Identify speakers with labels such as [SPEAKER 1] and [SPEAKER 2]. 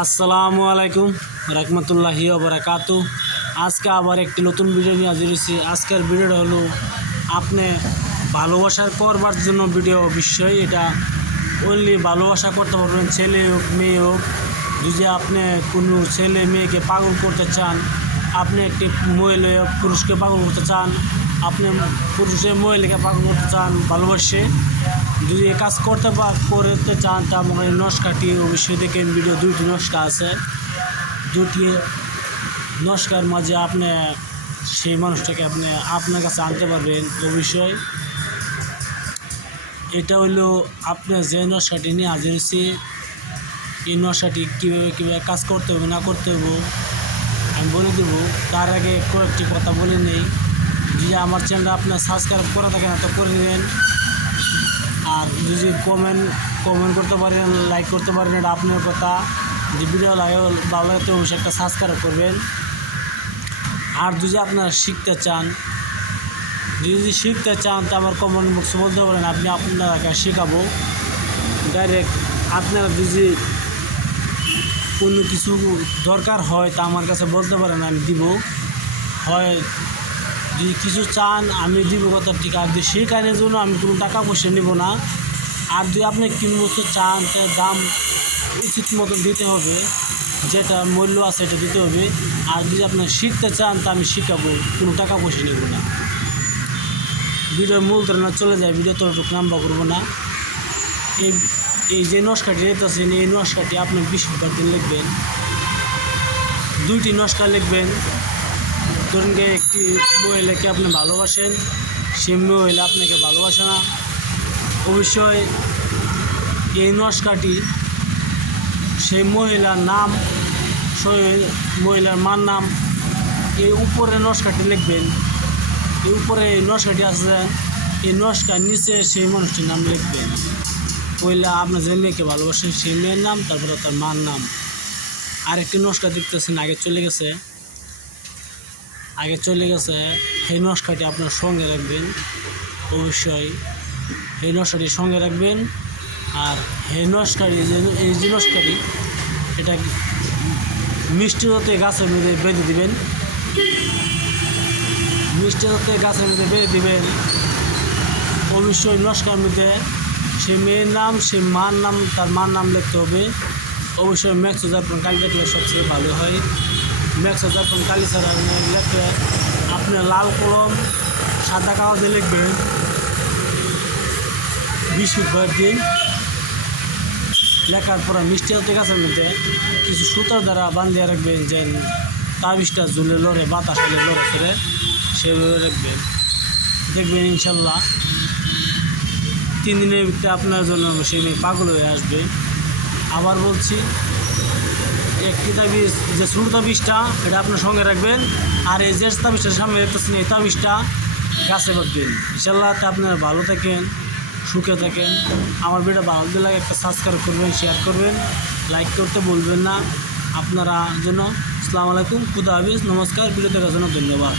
[SPEAKER 1] আসসালামু আলাইকুম রহমতুল্লাহি বারাকাতু আজকে আবার একটি নতুন ভিডিও নিয়ে হাজির হয়েছি। আজকের ভিডিওটা হলো আপনি ভালোবাসার করবার জন্য ভিডিও, অবশ্যই এটা অনলি ভালোবাসা করতে পারবেন, ছেলে হোক, মেয়ে হোক। যদি আপনি কোনো ছেলে, মেয়েকে পাগল করতে চান, আপনি একটি মহিলা পুরুষকে পাগল করতে চান আপনি পুরুষে মহিলাকে পাগল করতে চান, ভালোবাসে, যদি কাজ করতে পা করতে চান, তা হয় নস্কাটি অবশ্যই দেখেন, ভিডিও দুইটি নস্কা আছে। দুটি নস্কার মাঝে আপনি সেই মানুষটাকে আপনি আপনার কাছে আনতে পারবেন, অবশ্যই। এটা হলো আপনি যে নস্কাটি নিয়ে হাজির হয়েছি, এই নশাটি কীভাবে কীভাবে কাজ করতে হবে, না করতে হবে, আমি বলে দেবো। তার আগে কয়েকটি কথা বলে নেই। যদি আমার চ্যানেলটা আপনার সাবস্ক্রাইব করা থাকে না, তো করে নেবেন। আর যদি কমেন্ট কমেন্ট করতে পারেন লাইক করতে পারেন, এটা আপনার কথা। যে ভিডিও লাগে, ভালো লাগে, তো অবশ্যই একটা সাবস্ক্রাইব করবেন। আর যদি আপনারা শিখতে চান, যদি শিখতে চান, তো আমার কমেন্ট বক্সে বলতে পারেন আপনি আপনাকে শেখাবো। ডাইরেক্ট আপনারা যদি কোনো কিছু দরকার হয়, তা আমার কাছে বলতে পারেন, আমি দিব। হয় যদি কিছু চান, আমি দিব কথা ঠিক আছে যদি সেই কাজের জন্য আমি কোনো টাকা পয়সা নেব না, আর যদি আপনি কোনো বস্তু চান তার দাম উচিত মতন দিতে হবে। যেটা মূল্য আছে, এটা দিতে হবে। আর যদি আপনি শিখতে চান, তা আমি শিখাবো, কোনো টাকা পয়সা নেব না। ভিডিওর মূল ধারণা চলে যায়, ভিডিও তোরটুকু নাম্বা করব না। এই এই যে নস্কাটি রেখেছেন এই নস্কাটি আপনি বিশুদ্ধ দিন লিখবেন। দুইটি নস্কা লিখবেন। ধরুন গিয়ে একটি মহিলাকে আপনি ভালোবাসেন সে মহিলা আপনাকে ভালোবাসে না। অবশ্যই এই নস্কাটি, সেই মহিলার নাম মহিলার মার নাম, এই উপরে নস্কাটি লিখবেন। এই উপরে এই নস্কাটি আছে, এই নস্কার নিচে সেই মানুষটির নাম লিখবেন। পয়লা আপনার যে মেয়েকে ভালোবাসেন, সেই মেয়ের নাম, তারপরে তার মার নাম। আরেকটি নস্কা দেখতেছেন, আগে চলে গেছে। আগে চলে গেছে সেই নস্কাটি আপনার সঙ্গে রাখবেন, অবশ্যই। এই নস্কাটি সঙ্গে রাখবেন, আর এই নস্কাটি এই যে নস্কাটি এটা মিষ্টি হতে গাছের মধ্যে বেঁধে দিবেন। মিষ্টি হতে গাছের মধ্যে বেঁধে দিবেন। অবশ্যই নস্কার মধ্যে সে মেয়ের নাম, সে মার নাম, তার মার নাম লিখতে হবে। অবশ্যই ম্যাক্স উদযাপন কালি লিখলে সবচেয়ে ভালো হয়। ম্যাক্স উদযাপন কালি ছাড়া লেখলে আপনি লাল কলম সাদা কাগজে লিখবেন বৃহস্পতিবার দিন লেখার পরে মিষ্টি হতে গাছের মধ্যে। কিছু সুতার দ্বারা বান্ধিয়ে রাখবেন যে তাবিজটা ঝুলে লড়ে, বাতাস হলে লড়ে ফেরে, সেভাবে রাখবেন। দেখবেন ইনশাল্লাহ তিন দিনের ভিতরে আপনার জন্য সেই পাগল হয়ে আসবে। আবার বলছি একটি তাবিজ যে ছোটো তাবিজটা, এটা আপনার সঙ্গে রাখবেন। আর এই যে তাবিজটার সামনে দেখতেছেন, এই তাবিজটা গাছে বাঁধবেন ইনশাল্লাহ আপনারা ভালো থাকেন, সুখে থাকেন। আমার ভিডিও ভালো লাগে একটা সাবস্ক্রাইব করবেন শেয়ার করবেন। লাইক করতে বলবেন না। আপনারা জন্য আসসালামু আলাইকুম, খুদা হাফিজ, নমস্কার, ভিডিও দেখার জন্য ধন্যবাদ।